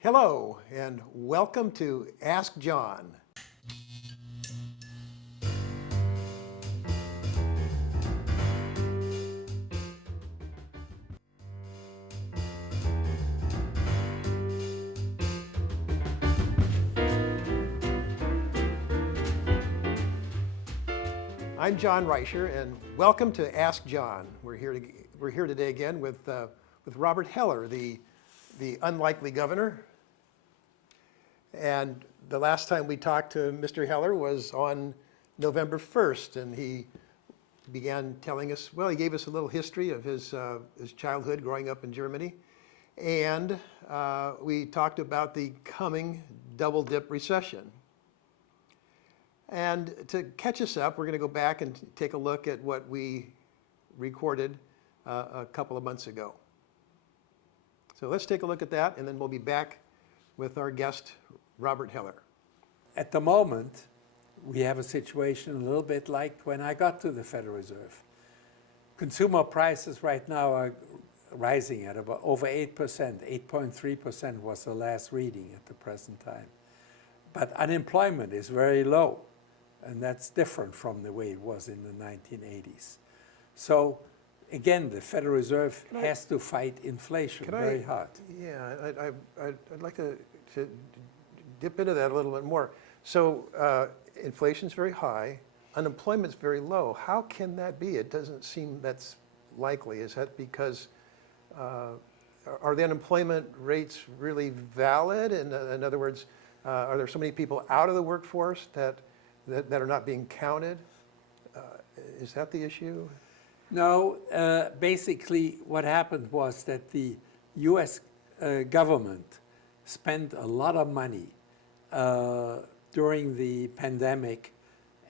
Hello, and welcome to Ask John. I'm John Reuscher, and welcome to Ask John. We're here today again with Robert Heller, the unlikely governor. And the last time we talked to Mr. Heller was on November 1st, and he began telling us, well, he gave us a little history of his childhood growing up in Germany. And we talked about the coming double-dip recession. And to catch us up, we're going to go back and take a look at what we recorded a couple of months ago. So let's take a look at that, and then we'll be back with our guest, Robert Heller. At the moment, we have a situation a little bit like when I got to the Federal Reserve. Consumer prices right now are rising at about over 8%. 8.3% was the last reading at the present time. But unemployment is very low, and that's different from the way it was in the 1980s. So again, the Federal Reserve has to fight inflation very hard. Yeah, I'd like to dip into that a little bit more. So inflation's very high, unemployment's very low. How can that be? It doesn't seem that's likely. Is that because, are the unemployment rates really valid? In other words, are there so many people out of the workforce that are not being counted? Is that the issue? No, basically what happened was that the US government spent a lot of money during the pandemic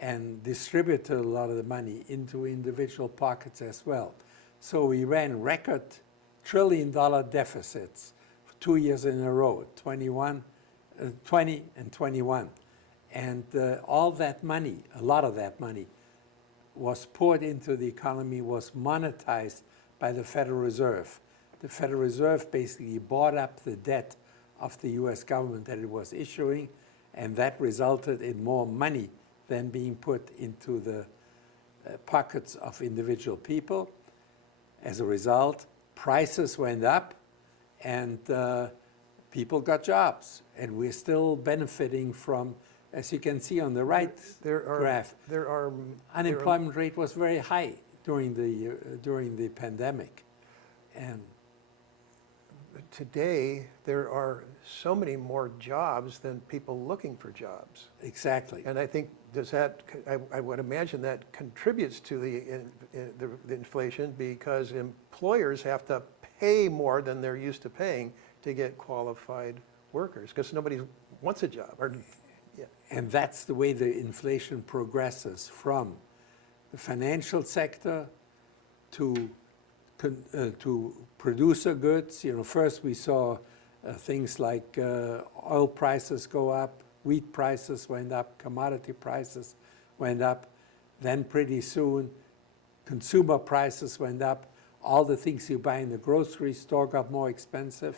and distributed a lot of the money into individual pockets as well. So we ran record $1 trillion deficits for 2 years in a row, 20 and 21. And all that money, a lot of that money, was poured into the economy, was monetized by the Federal Reserve. The Federal Reserve basically bought up the debt of the US government that it was issuing, and that resulted in more money than being put into the pockets of individual people. As a result, prices went up, and people got jobs, and we're still benefiting from, as you can see on the right graph, unemployment rate was very high during the pandemic. And today, there are so many more jobs than people looking for jobs. Exactly. And I think I would imagine that contributes to the inflation, because employers have to pay more than they're used to paying to get qualified workers, because nobody wants a job. And that's the way the inflation progresses from the financial sector to producer goods. You know, first we saw things like oil prices go up, wheat prices went up, commodity prices went up. Then pretty soon, consumer prices went up. All the things you buy in the grocery store got more expensive.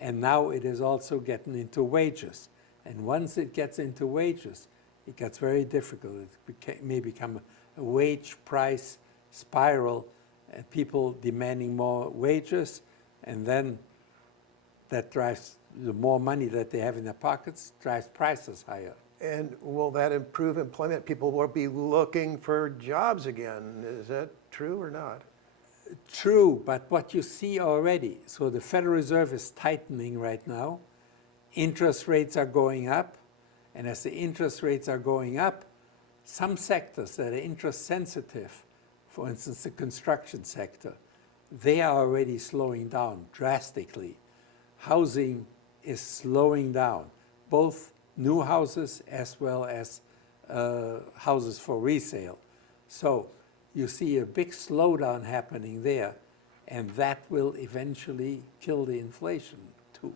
And now it is also getting into wages. And once it gets into wages, it gets very difficult. It may become a wage price spiral, and people demanding more wages, and then that drives the more money that they have in their pockets, drives prices higher. And will that improve employment? People will be looking for jobs again. Is that true or not? True, but what you see already, so the Federal Reserve is tightening right now. Interest rates are going up, and as the interest rates are going up, some sectors that are interest sensitive, for instance, the construction sector, they are already slowing down drastically. Housing is slowing down, both new houses as well as houses for resale. So you see a big slowdown happening there, and that will eventually kill the inflation too.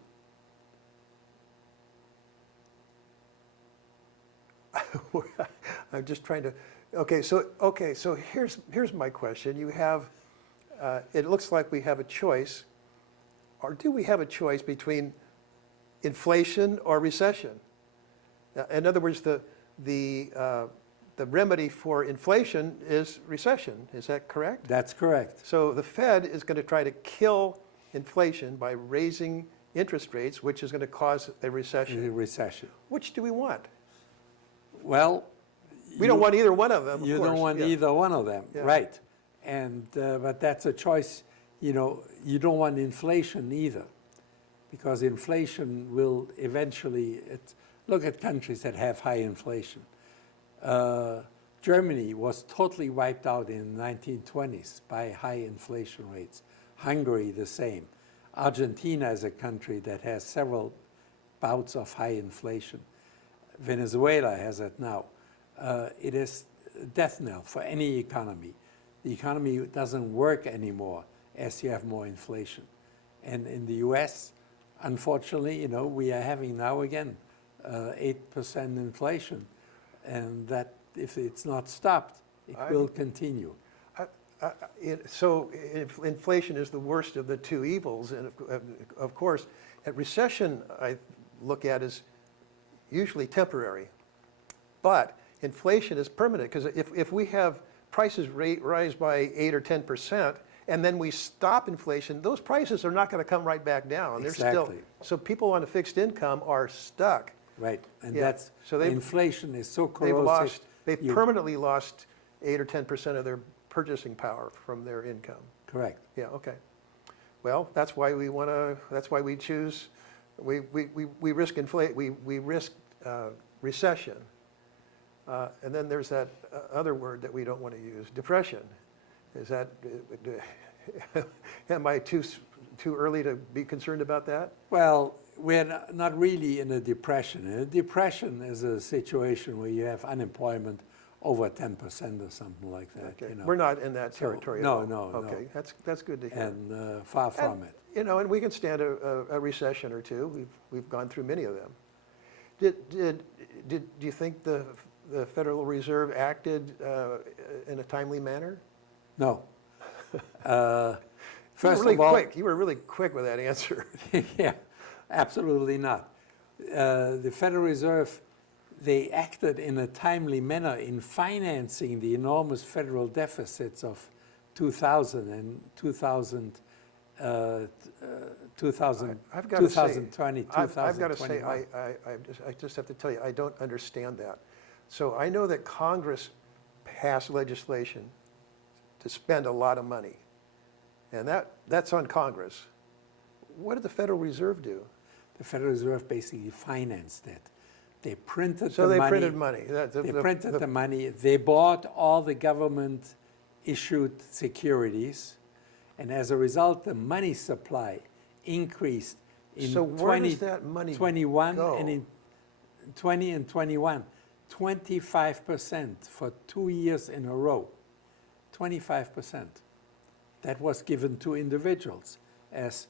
I'm just trying to, okay, so here's my question. You have, it looks like we have a choice, or do we have a choice between inflation or recession. In other words, the remedy for inflation is recession. Is that correct? That's correct. So the Fed is going to try to kill inflation by raising interest rates, which is going to cause a recession. A recession. Which do we want? Well, We don't want either one of them, of you course. don't want Yeah. either one of them, Yeah. right? And but that's a choice. You know, you don't want inflation either, because inflation will eventually. Look at countries that have high inflation. Germany was totally wiped out in the 1920s by high inflation rates. Hungary, the same. Argentina is a country that has several bouts of high inflation. Venezuela has it now. It is death knell for any economy. The economy doesn't work anymore as you have more inflation. And in the US, unfortunately, you know, we are having now again 8% inflation. And that, if it's not stopped, it will continue. So inflation is the worst of the two evils. And of course, a recession I look at as usually temporary. But inflation is permanent, because if we have prices rise by 8 or 10%, and then we stop inflation, those prices are not going to come right back down. They're still, Exactly. so people on a fixed income are stuck. Right, and Yeah. that's, So inflation is so corrosive. They've permanently lost 8 or 10% of their purchasing power from their income. Correct. Yeah, okay. Well, that's why we want to, that's why we choose, we risk we risk recession. And then there's that other word that we don't want to use, depression. Is that, am I too early to be concerned about that? Well, we're not really in a depression. A depression is a situation where you have unemployment over 10% or something like that. Okay. You know. We're not in that territory no, at all. no, Okay, no. that's good to hear. And far from it. You know, and we can stand a recession or two. We've gone through many of them. Do you think the Federal Reserve acted in a timely manner? No. First of all, quick. You were really quick with that answer. yeah, absolutely not. The Federal Reserve, they acted in a timely manner in financing the enormous federal deficits of 2000 and 2000, 2000 I've got to say, 2020, I've got to say, 2021. I just have to tell you, I don't understand that. So I know that Congress passed legislation to spend a lot of money, and that's on Congress. What did the Federal Reserve do? The Federal Reserve basically financed it. They printed So the they money. printed money. They printed the money. They bought all the government-issued securities, and as a result, the money supply increased in So where does that money 21 go? and in 20 and 21, 25% for 2 years in a row. 25%. That was given to individuals as,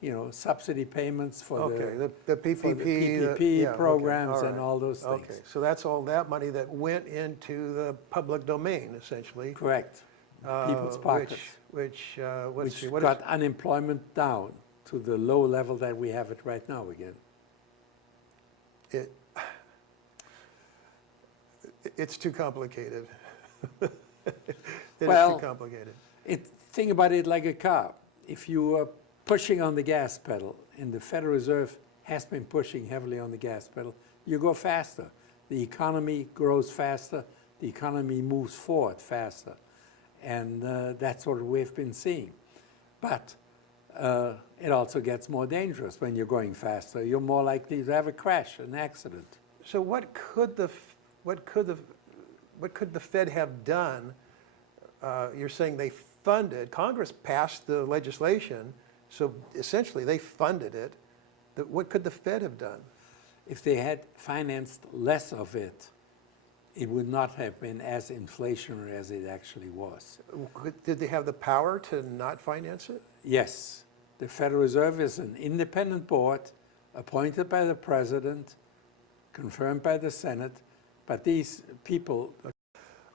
you know, subsidy payments for Okay, the PPP, for the PPP yeah, okay, programs all and right. all those things. Okay, so that's all that money that went into the public domain, essentially. Correct. People's pockets. Which Which got unemployment down to the low level that we have it right now again. It's too complicated. It is Well, too complicated. Think about it like a car. If you are pushing on the gas pedal, and the Federal Reserve has been pushing heavily on the gas pedal, you go faster. The economy grows faster. The economy moves forward faster. And that's what we've been seeing. But it also gets more dangerous when you're going faster. You're more likely to have a crash, an accident. So what could the Fed have done? You're saying they funded, Congress passed the legislation, so essentially they funded it. What could the Fed have done? If they had financed less of it, it would not have been as inflationary as it actually was. Did they have the power to not finance it? Yes, the Federal Reserve is an independent board appointed by the president, confirmed by the Senate, but these people.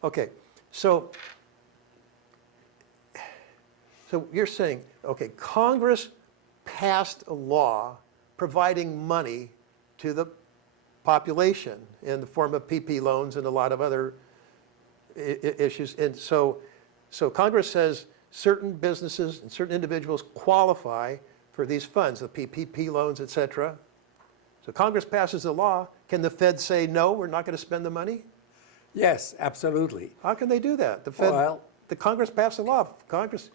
Okay, so you're saying, okay, Congress passed a law providing money to the population in the form of PP loans and a lot of other issues. And so Congress says certain businesses and certain individuals qualify for these funds, the PPP loans, et cetera. So Congress passes a law. Can the Fed say, no, we're not going to spend the money? Yes, absolutely. How can they do that? The Fed, Well, the Congress passed a law. Congress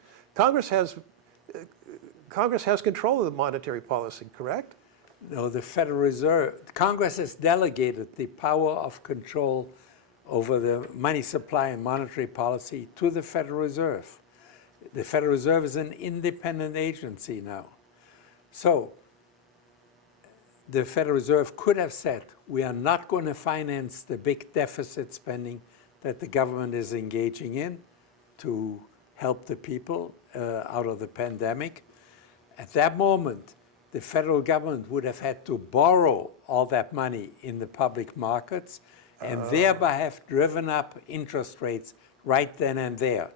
has control of the monetary policy, correct? no, the Federal Reserve, Congress has delegated the power of control over the money supply and monetary policy to the Federal Reserve. The Federal Reserve is an independent agency now. So the Federal Reserve could have said, we are not going to finance the big deficit spending that the government is engaging in to help the people out of the pandemic. At that moment, the federal government would have had to borrow all that money in the public markets and thereby have driven up interest rates right then and there.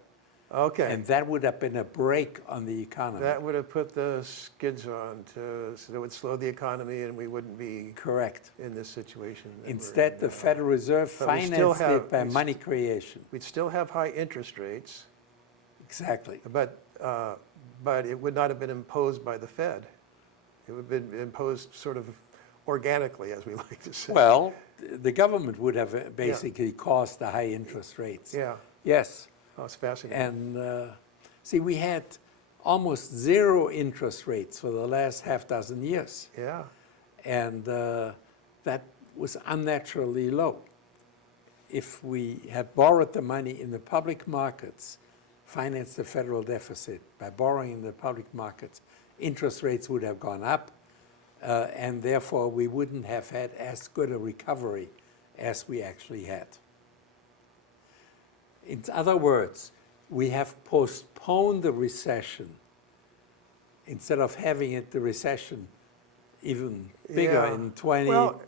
Okay. And that would have been a brake on the economy. That would have put the skids on so that would slow the economy and we wouldn't be Correct. in this situation. that we're Instead, in the now. Federal Reserve But we still financed it by have- money creation. We'd still have high interest rates, Exactly. but it would not have been imposed by the Fed. It would have been imposed sort of organically, as we like to say. Well, the government would have basically caused the high interest rates. Yeah, Yes. oh, it's fascinating. And see, we had almost zero interest rates for the last half dozen years. Yeah, And that was unnaturally low. If we had borrowed the money in the public markets, financed the federal deficit by borrowing in the public markets, interest rates would have gone up, and therefore we wouldn't have had as good a recovery as we actually had. In other words, we have postponed the recession instead of having it, the recession, even bigger Yeah. in 20. well,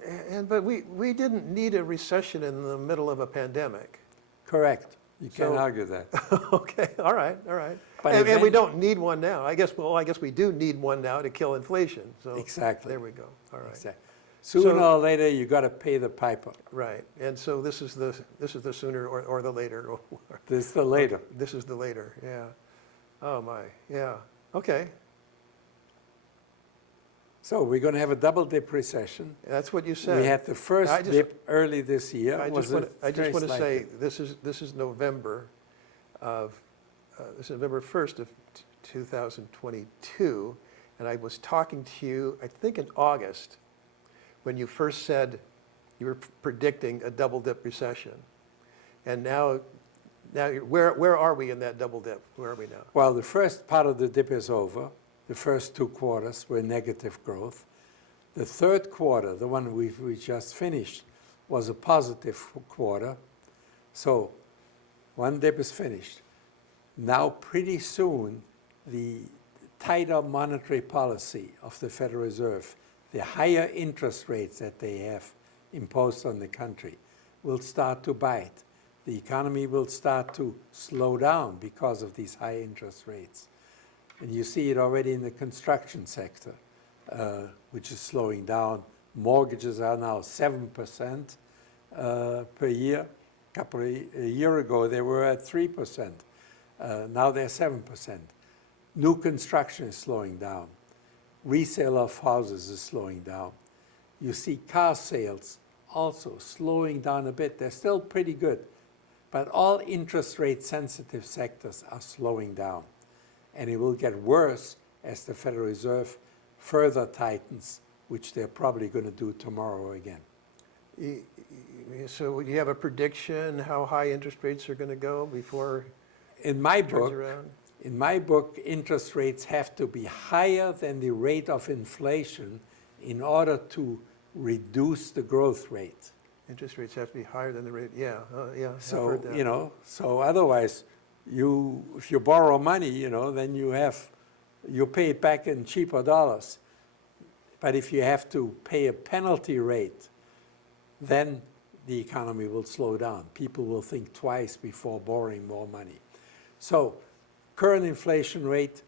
but we didn't need a recession in the middle of a pandemic. Correct. You can't So- argue that. Okay, all right, all right. But And we event- don't need one now. I guess we do need one now to kill inflation, so. Exactly. There we go, all right. Exactly. Sooner So- or later, you got to pay the piper. Right, and so this is the sooner or the later, or This is the later. this is the later, yeah. Oh, my, yeah, okay. So we're going to have a double dip recession. That's what you said. We had the first I just- dip early this year. I Was just a want very to slight say, dip. this is November of, this is November 1st of 2022, and I was talking to you, I think in August, when you first said you were predicting a double dip recession. And now where are we in that double dip? Where are we now? Well, the first part of the dip is over. The first 2 quarters were negative growth. The third quarter, the one we just finished, was a positive quarter. So one dip is finished. Now, pretty soon, the tighter monetary policy of the Federal Reserve, the higher interest rates that they have imposed on the country, will start to bite. The economy will start to slow down because of these high interest rates. And you see it already in the construction sector, which is slowing down. Mortgages are now 7% per year. A year ago, they were at 3%. Now they're 7%. New construction is slowing down. Resale of houses is slowing down. You see car sales also slowing down a bit. They're still pretty good. But all interest rate sensitive sectors are slowing down. And it will get worse as the Federal Reserve further tightens, which they're probably going to do tomorrow again. So you have a prediction how high interest rates are going to go before In my it turns book, around? In my book, interest rates have to be higher than the rate of inflation in order to reduce the growth rate. Interest rates have to be higher than the rate, yeah, yeah. I've So, heard that. you know, so otherwise, if you borrow money, you know, then you pay it back in cheaper dollars. But if you have to pay a penalty rate, then the economy will slow down. People will think twice before borrowing more money. So current inflation rate,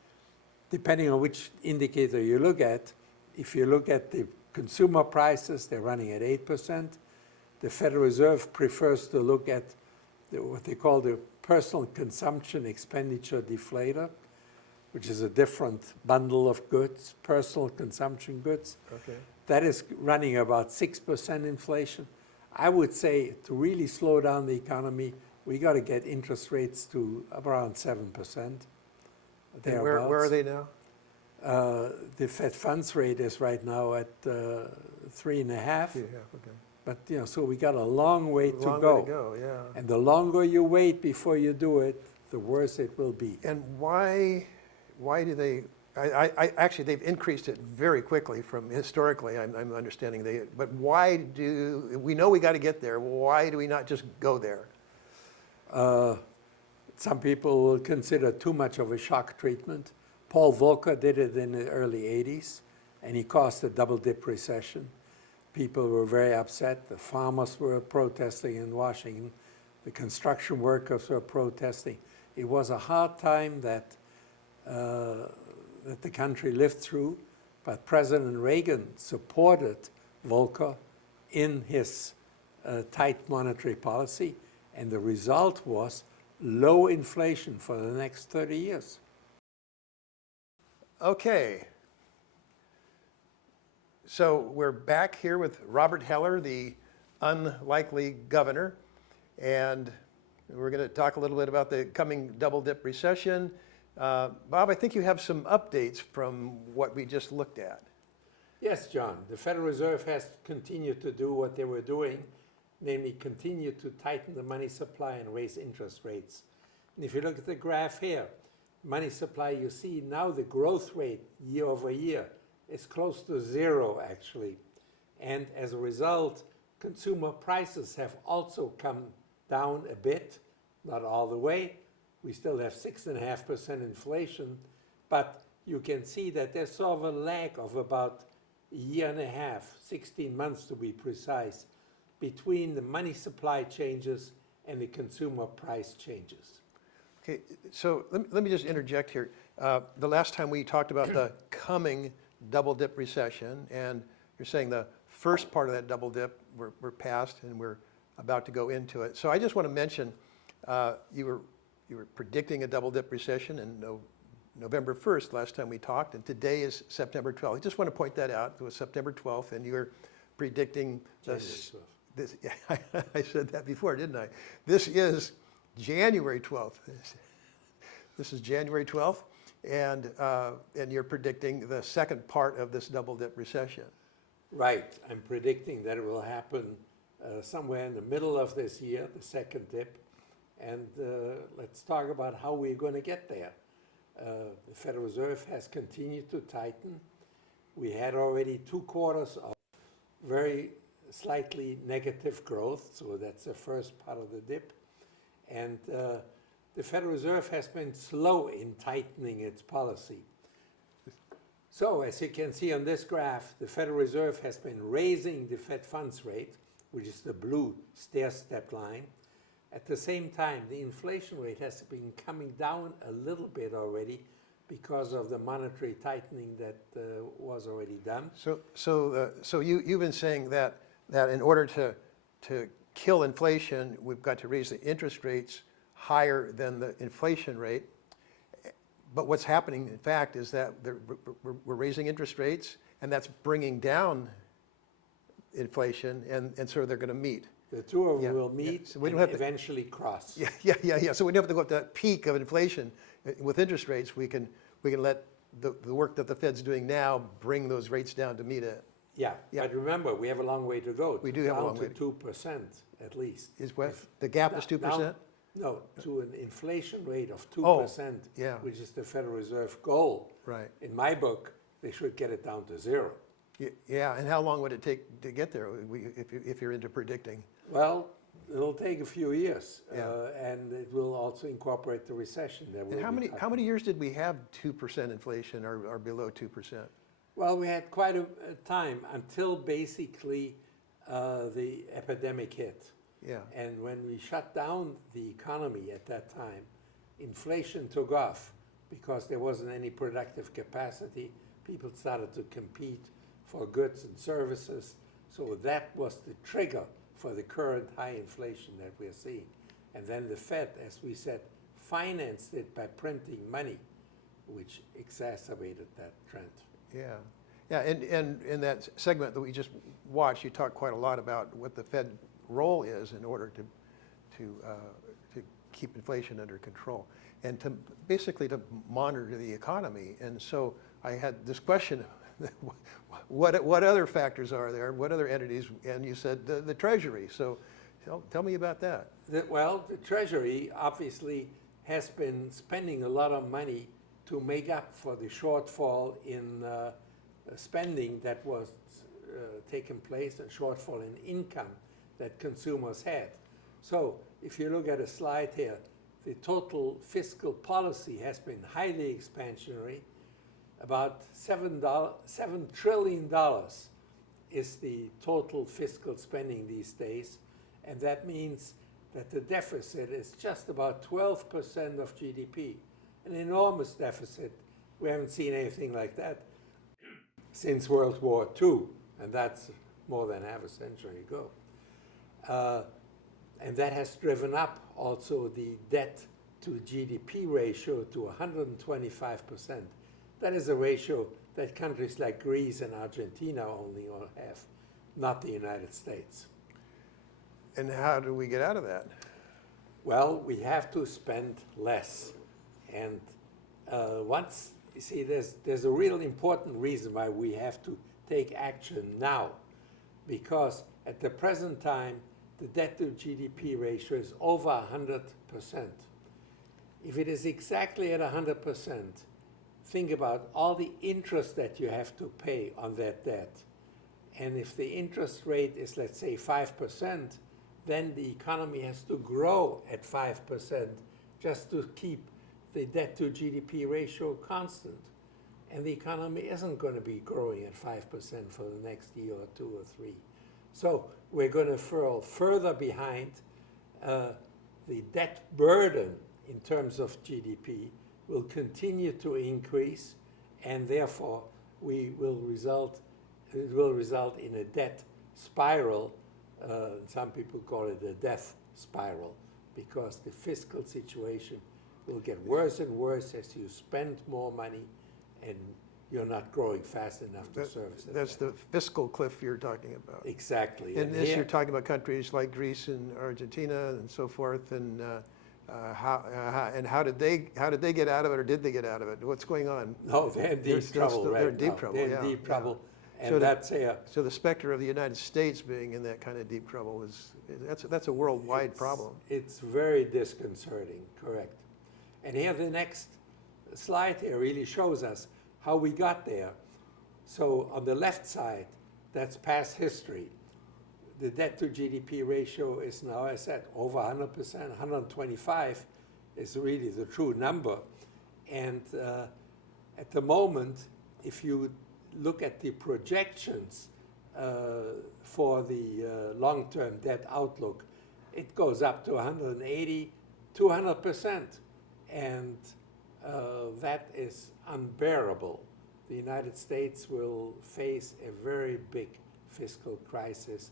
depending on which indicator you look at, if you look at the consumer prices, they're running at 8%. The Federal Reserve prefers to look at what they call the personal consumption expenditure deflator, which is a different bundle of goods, personal consumption goods. Okay. That is running about 6% inflation. I would say to really slow down the economy, we got to get interest rates to around 7%. And where are they now? The Fed funds rate is right now at 3.5. Yeah, okay. But so we got a long way to Long go. way to go, yeah. And the longer you wait before you do it, the worse it will be. And why do they, actually, they've increased it very quickly from historically, I'm understanding but why we know we got to get there, why do we not just go there? Some people will consider too much of a shock treatment. Paul Volcker did it in the early 80s, and he caused a double-dip recession. People were very upset. The farmers were protesting in Washington. The construction workers were protesting. It was a hard time that the country lived through, but President Reagan supported Volcker in his tight monetary policy, and the result was low inflation for the next 30 years. Okay. So we're back here with Robert Heller, the unlikely governor, and we're going to talk a little bit about the coming double-dip recession. Bob, I think you have some updates from what we just looked at. Yes, John. The Federal Reserve has continued to do what they were doing, namely continue to tighten the money supply and raise interest rates. And if you look at the graph here, money supply, you see now the growth rate year over year is close to zero, actually. And as a result, consumer prices have also come down a bit, not all the way. We still have 6.5% inflation, but you can see that there's sort of a lag of about a year and a half, 16 months to be precise, between the money supply changes and the consumer price changes. Okay, so let me just interject here. The last time we talked about the coming double-dip recession, and you're saying the first part of that double dip we're past and we're about to go into it. So I just want to mention you were predicting a double-dip recession in November 1st last time we talked, and today is September 12th. I just want to point that out. It was September 12th, and you were predicting this. I said that before, didn't I? This is January 12th. This is January 12th, and you're predicting the second part of this double-dip recession. Right. I'm predicting that it will happen somewhere in the middle of this year, the second dip. And let's talk about how we're going to get there. The Federal Reserve has continued to tighten. We had already 2 quarters of very slightly negative growth, so that's the first part of the dip. And the Federal Reserve has been slow in tightening its policy. So as you can see on this graph, the Federal Reserve has been raising the Fed funds rate, which is the blue stair-step line. At the same time, the inflation rate has been coming down a little bit already because of the monetary tightening that was already done. So you've been saying that in order to kill inflation, we've got to raise the interest rates higher than the inflation rate. But what's happening, in fact, is that we're raising interest rates, and that's bringing down inflation, and so they're going to meet. The two of them will meet So we don't and have to eventually cross. Yeah. So we don't have to go up to that peak of inflation. With interest rates, we can let the work that the Fed's doing now bring those rates down to meet it. Yeah, Yeah. but remember, we have a long way to go. We do have a long way to 2% at least. Is what, the gap is 2%? No, to an inflation rate of 2%, yeah. which is the Federal Reserve goal. Right. In my book, they should get it down to 0. Yeah, and how long would it take to get there if you're into predicting? Well, it'll take a few years, Yeah. and it will also incorporate the recession. And how many years did we have 2% inflation or below 2%? Well, we had quite a time until basically the epidemic hit. Yeah. And when we shut down the economy at that time, inflation took off because there wasn't any productive capacity. People started to compete for goods and services. So that was the trigger for the current high inflation that we're seeing. And then the Fed, as we said, financed it by printing money, which exacerbated that trend. Yeah. Yeah, and in that segment that we just watched, you talked quite a lot about what the Fed role is in order to keep inflation under control and to basically to monitor the economy. And so I had this question, what other factors are there? What other entities? And you said the Treasury. So tell me about that. Well, the Treasury obviously has been spending a lot of money to make up for the shortfall in spending that was taken place, a shortfall in income that consumers had. So if you look at a slide here, the total fiscal policy has been highly expansionary. About $7 trillion is the total fiscal spending these days, and that means that the deficit is just about 12% of GDP, an enormous deficit. We haven't seen anything like that since World War II, and that's more than half a century ago. And that has driven up also the debt to GDP ratio to 125%. That is a ratio that countries like Greece and Argentina only have, not the United States. And how do we get out of that? Well, we have to spend less. And once, you see, there's a real important reason why we have to take action now. Because at the present time, the debt to GDP ratio is over 100%. If it is exactly at 100%, think about all the interest that you have to pay on that debt. And if the interest rate is, let's say, 5%, then the economy has to grow at 5% just to keep the debt to GDP ratio constant. And the economy isn't going to be growing at 5% for the next year or two or three. So we're going to fall further behind. The debt burden in terms of GDP will continue to increase, and therefore it will result in a debt spiral. Some people call it a death spiral, because the fiscal situation will get worse and worse as you spend more money and you're not growing fast enough to service it. That's the fiscal cliff you're talking about. Exactly. And this, you're talking about countries like Greece and Argentina and so forth, and how did they get out of it, or did they get out of it? What's going on? No, they're in deep trouble right now. They're in deep trouble. They're in deep trouble, and so that's so the specter of the United States being in that kind of deep trouble that's a worldwide problem. It's very disconcerting, correct. And here the next slide here really shows us how we got there. So on the left side, that's past history. The debt to GDP ratio is now, as I said, over 100%. 125 is really the true number. And at the moment, if you look at the projections for the long-term debt outlook, it goes up to 180, 200%. And that is unbearable. The United States will face a very big fiscal crisis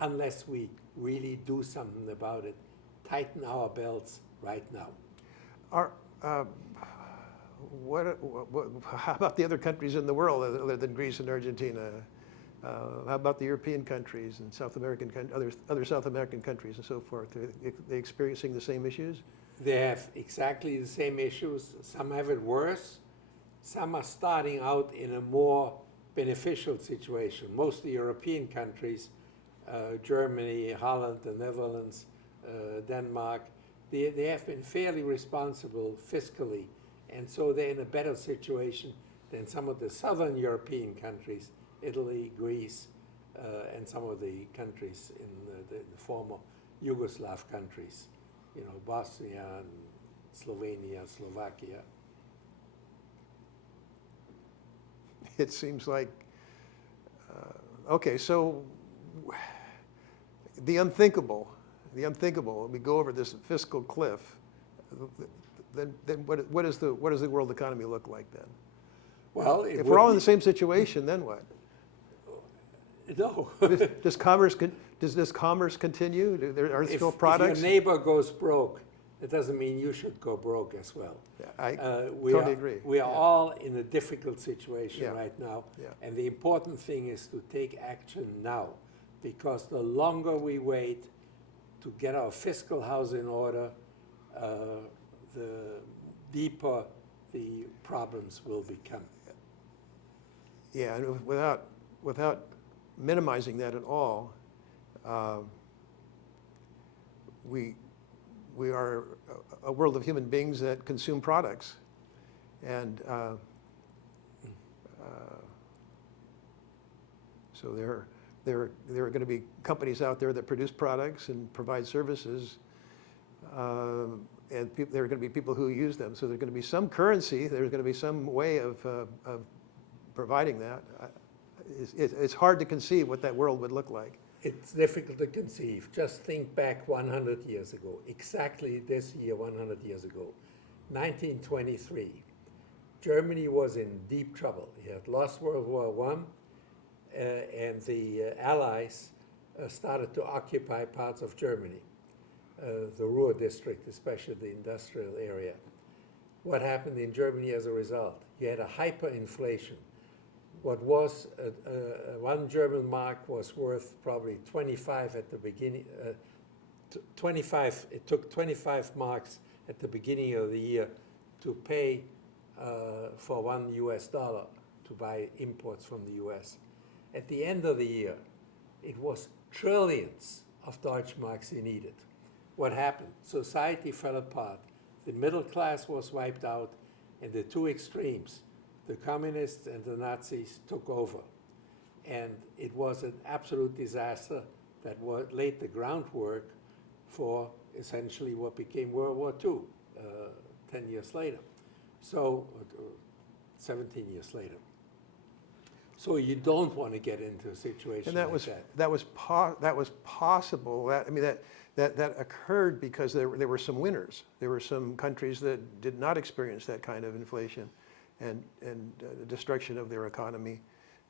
unless we really do something about it, tighten our belts right now. How about the other countries in the world other than Greece and Argentina? How about the European countries and South American other South American countries and so forth? Are they experiencing the same issues? They have exactly the same issues. Some have it worse. Some are starting out in a more beneficial situation. Most of the European countries, Germany, Holland, the Netherlands, Denmark, they have been fairly responsible fiscally, and so they're in a better situation than some of the southern European countries, Italy, Greece, and some of the countries in the former Yugoslav countries, you know, Bosnia and Slovenia, Slovakia. It seems like, okay, so the unthinkable, we go over this fiscal cliff, then what does the world economy look like then? Well, if we're all in the same situation, then what? No. Does commerce continue? Are there still If products? your neighbor goes broke, it doesn't mean you should go broke as well. I We totally are, agree. We are Yeah. all in a difficult situation Yeah. right now. Yeah. And the important thing is to take action now, because the longer we wait to get our fiscal house in order, the deeper the problems will become. Yeah, and without minimizing that at all, we are a world of human beings that consume products, and so there are going to be companies out there that produce products and provide services, and there are going to be people who use them. So there's going to be some currency. There's going to be some way of providing that. It's hard to conceive what that world would look like. It's difficult to conceive. Just think back 100 years ago, exactly this year, 100 years ago, 1923. Germany was in deep trouble. It had lost World War I, and the Allies started to occupy parts of Germany, the Ruhr district, especially the industrial area. What happened in Germany as a result? You had a hyperinflation. What was one German mark was worth probably 25 at the beginning. 25. It took 25 marks at the beginning of the year to pay for $1 US to buy imports from the US. At the end of the year, it was trillions of Deutschmarks you needed. What happened? Society fell apart. The middle class was wiped out, and the two extremes, the communists and the Nazis, took over. And it was an absolute disaster that laid the groundwork for essentially what became World War II 10 years later. So, 17 years later. So you don't want to get into a situation And that like was possible. That occurred because there were some winners. There were some countries that did not experience that kind of inflation and destruction of their economy.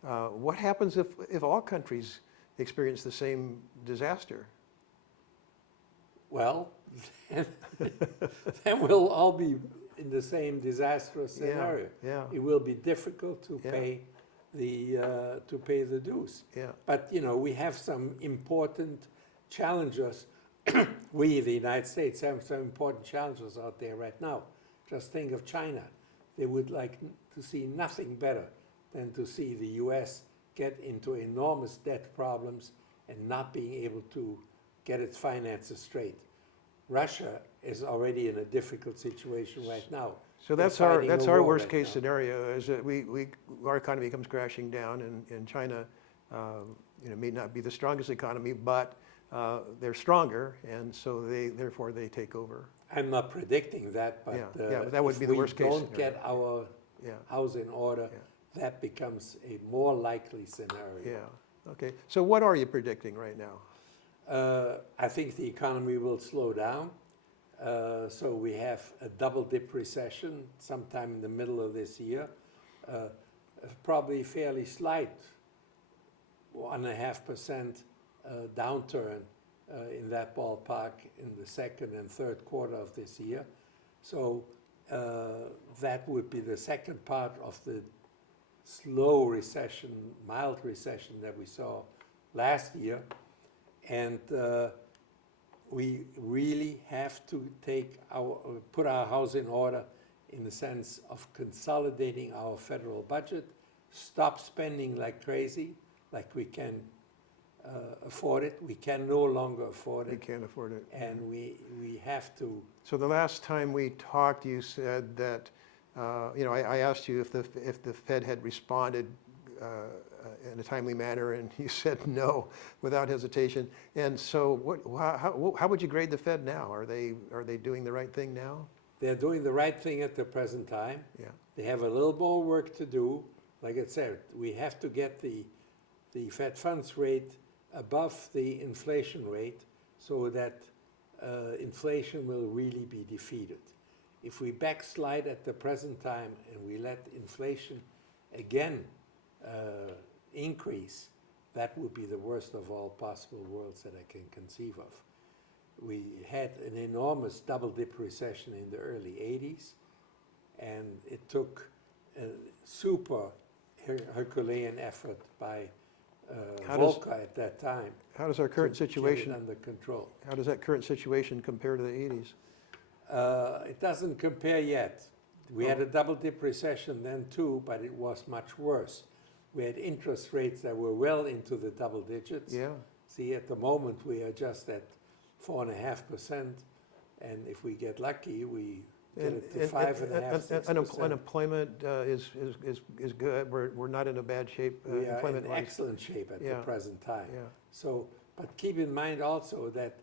What happens if all countries experience the same disaster? Well, then we'll all be in the same disastrous scenario. Yeah. It will be difficult to Yeah. pay the dues. Yeah. But we have some important challenges. We, the United States, have some important challenges out there right now. Just think of China. They would like to see nothing better than to see the U.S. get into enormous debt problems and not being able to get its finances straight. Russia is already in a difficult situation right now. So They're that's our fighting a war worst right case now. scenario, is that our economy comes crashing down, and China may not be the strongest economy, but they're stronger, and so therefore they take over. I'm not predicting that, but, but that would be the worst case if we don't scenario. get our Yeah. house in order, that becomes a more likely scenario. Yeah. Okay. So what are you predicting right now? I think the economy will slow down. So we have a double-dip recession sometime in the middle of this year. Probably fairly slight, 1.5% downturn in that ballpark in the second and third quarter of this year. So that would be the second part of the slow recession, mild recession that we saw last year. And we really have to put our house in order in the sense of consolidating our federal budget, stop spending like crazy, like we can afford it. We can no longer afford it. We can't afford it. And we have to. So the last time we talked, you said that, I asked you if the Fed had responded in a timely manner, and you said no, without hesitation. And so, how would you grade the Fed now? Are they doing the right thing now? They're doing the right thing at the present time. Yeah. They have a little more work to do. Like I said, we have to get the Fed funds rate above the inflation rate so that inflation will really be defeated. If we backslide at the present time and we let inflation again increase, that would be the worst of all possible worlds that I can conceive of. We had an enormous double-dip recession in the early 80s, and it took a super Herculean effort by Volcker at that time How does our current to get it situation, under control. how does that current situation compare to the 80s? It doesn't compare yet. We had a double-dip recession then too, but it was much worse. We had interest rates that were well into the double digits. Yeah. See, at the moment, we are just at 4.5%, and if we get lucky, we get it to 5.5%, 6%. Unemployment is good. We're not in a bad shape. We are in employment-wise. excellent shape at the Yeah. present time. Yeah. So, but keep in mind also that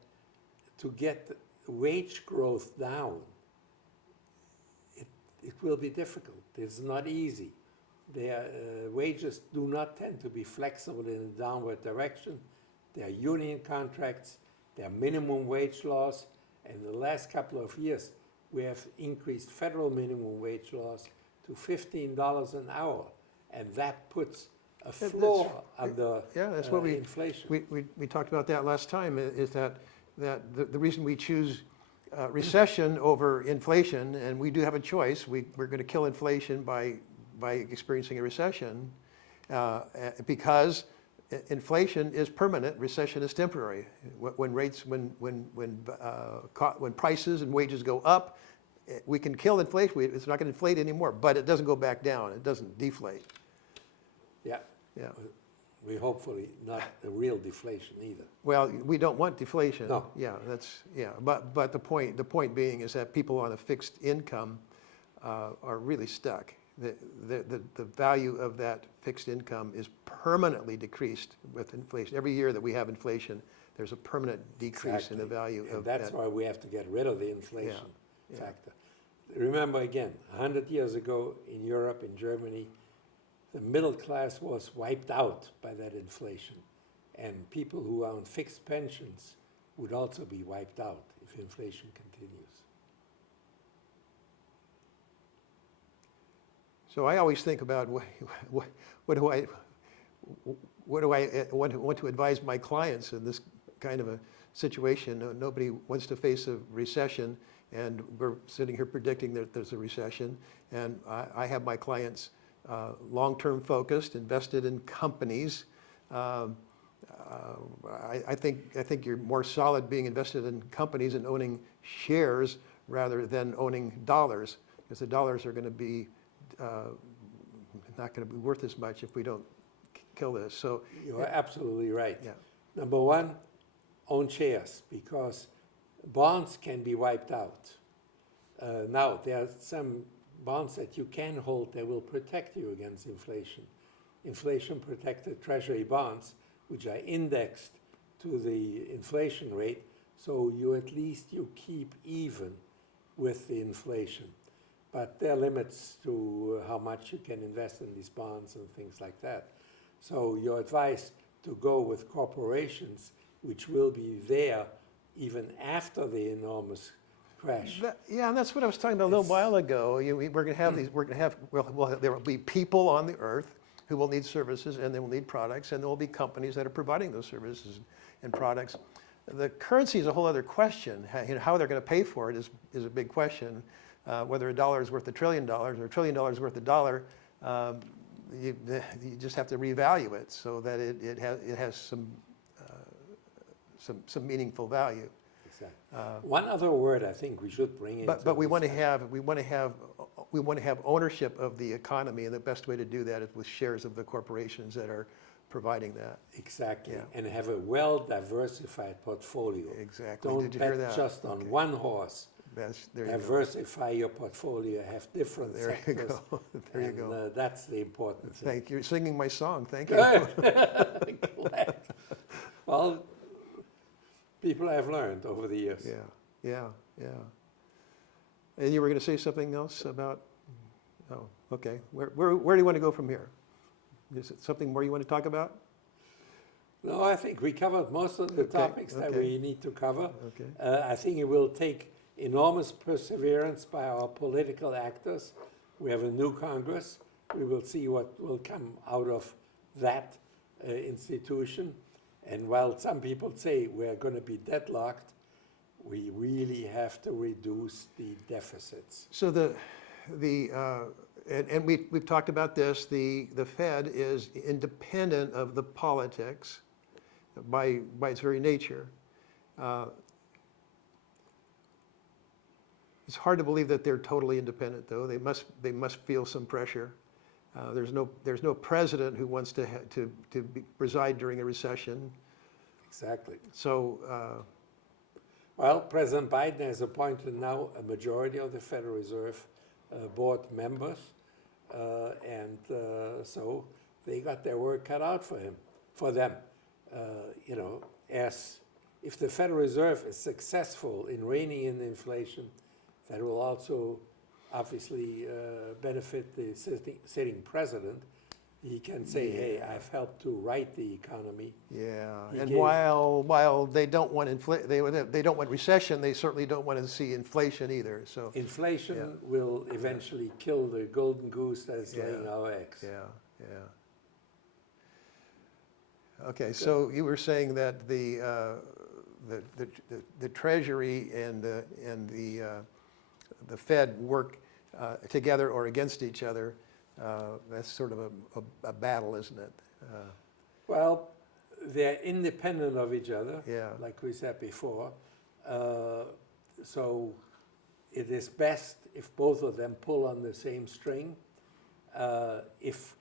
to get wage growth down, it will be difficult. It's not easy. Their wages do not tend to be flexible in a downward direction. There are union contracts, there are minimum wage laws, and in the last couple of years, we have increased federal minimum wage laws to $15 an hour, and that puts a floor under that's what inflation. we talked about that last time, is that the reason we choose recession over inflation, and we do have a choice, we're going to kill inflation by experiencing a recession, because inflation is permanent, recession is temporary. When prices and wages go up, we can kill inflation. It's not going to inflate anymore, but it doesn't go back down. It doesn't deflate. Yeah. Yeah. We hopefully not a real deflation either. Well, we don't want deflation. No. Yeah, But the point being is that people on a fixed income are really stuck. The value of that fixed income is permanently decreased with inflation. Every year that we have inflation, there's a permanent decrease in the value and of that's that. why we have to get rid of the inflation Yeah. factor. Remember again, 100 years ago in Europe, in Germany, the middle class was wiped out by that inflation. And people who are on fixed pensions would also be wiped out if inflation continues. So I always think about what do I want to advise my clients in this kind of a situation. Nobody wants to face a recession, and we're sitting here predicting that there's a recession. And I have my clients long-term focused, invested in companies. I think you're more solid being invested in companies and owning shares rather than owning dollars, because the dollars are going to be not going to be worth as much if we don't kill this. So you're absolutely right. Yeah. Number one, own shares, because bonds can be wiped out. Now, there are some bonds that you can hold that will protect you against inflation. Inflation-protected treasury bonds, which are indexed to the inflation rate, so you keep even with the inflation. But there are limits to how much you can invest in these bonds and things like that. So your advice to go with corporations, which will be there even after the enormous crash. Yeah, and that's what I was talking about a little while ago. We're going to have these. We're going to have. Well, there will be people on the earth who will need services, and they will need products, and there will be companies that are providing those services and products. The currency is a whole other question. How they're going to pay for it is a big question. Whether a dollar is worth $1 trillion or $1 trillion is worth $1, you just have to revalue it so that it has some meaningful value. Exactly. One other word I think we should bring in. But we want to have ownership of the economy, and the best way to do that is with shares of the corporations that are providing that. Exactly, Yeah. and have a well-diversified portfolio. Exactly. Don't Did you hear bet that? just on one horse. There you go. Diversify your portfolio, have different There you sectors. go. There you go. That's the important thing. Thank you. You're singing my song. Thank you. Glad. Well, people have learned over the years. Yeah. And you were going to say something else about? Oh, okay. Where do you want to go from here? Is it something more you want to talk about? No, I think we covered most of the topics that okay. we need to cover. Okay. I think it will take enormous perseverance by our political actors. We have a new Congress. We will see what will come out of that. institution. And while some people say we're going to be deadlocked, we really have to reduce the deficits. So and we've talked about this, the Fed is independent of the politics by its very nature. It's hard to believe that they're totally independent, though. They must feel some pressure. There's no president who wants to preside during a recession. Exactly. So, well, President Biden has appointed now a majority of the Federal Reserve board members, and so they got their work cut out for them. You know, as if the Federal Reserve is successful in reining in inflation, that will also obviously benefit the sitting president. He can say, "Hey, I've helped to right the economy." yeah. And while they don't want they don't want recession, they certainly don't want to see inflation either. So inflation will eventually kill the golden goose that is laying our eggs. yeah. Okay, so you were saying that the Treasury and the Fed work together or against each other. That's sort of a battle, isn't it? Well, they're independent of each other, Yeah. like we said before. So it is best if both of them pull on the same string. If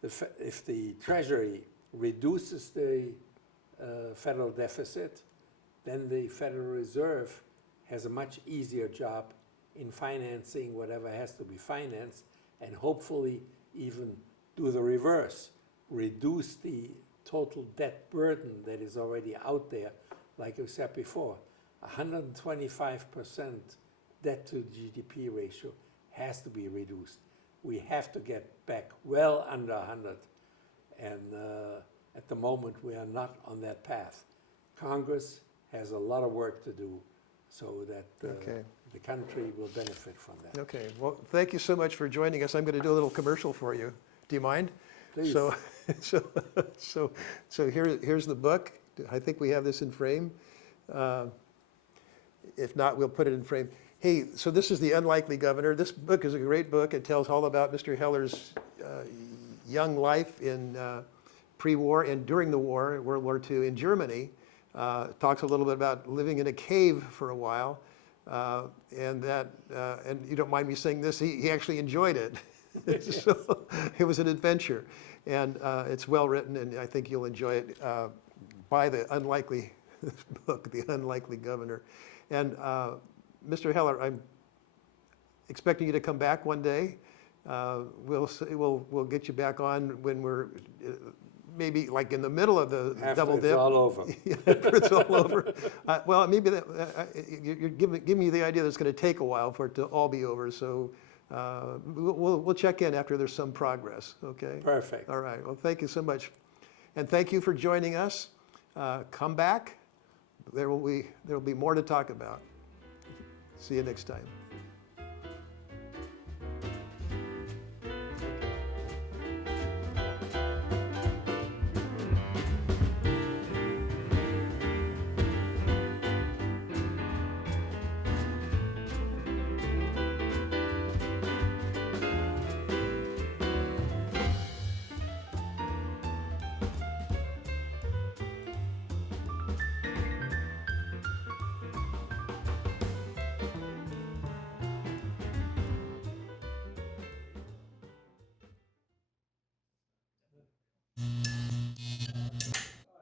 the Treasury reduces the federal deficit, then the Federal Reserve has a much easier job in financing whatever has to be financed, and hopefully even do the reverse, reduce the total debt burden that is already out there. Like you said before, 125% debt to GDP ratio has to be reduced. We have to get back well under 100, and at the moment we are not on that path. Congress has a lot of work to do so that the country will benefit from that. Okay, well, thank you so much for joining us. I'm going to do a little commercial for you. Do you mind? Please. So here's the book. I think we have this in frame. If not, we'll put it in frame. Hey, so this is The Unlikely Governor. This book is a great book. It tells all about Mr. Heller's young life in pre-war and during the war, World War II, in Germany. Talks a little bit about living in a cave for a while. And you don't mind me saying this, he actually enjoyed it. So it was an adventure. And it's well written, and I think you'll enjoy it. Buy the unlikely book, The Unlikely Governor. And Mr. Heller, I'm expecting you to come back one day. We'll get you bagive on when we're maybe like in the middle of the double dip. After it's all over. After it's all over. Well, maybe you're giving me the idea that it's going to take a while for it to all be over. So we'll check in after there's some progress. Okay. Perfect. All right. Well, thank you so much, and thank you for joining us. Come back. There will be more to talk about. See you next time.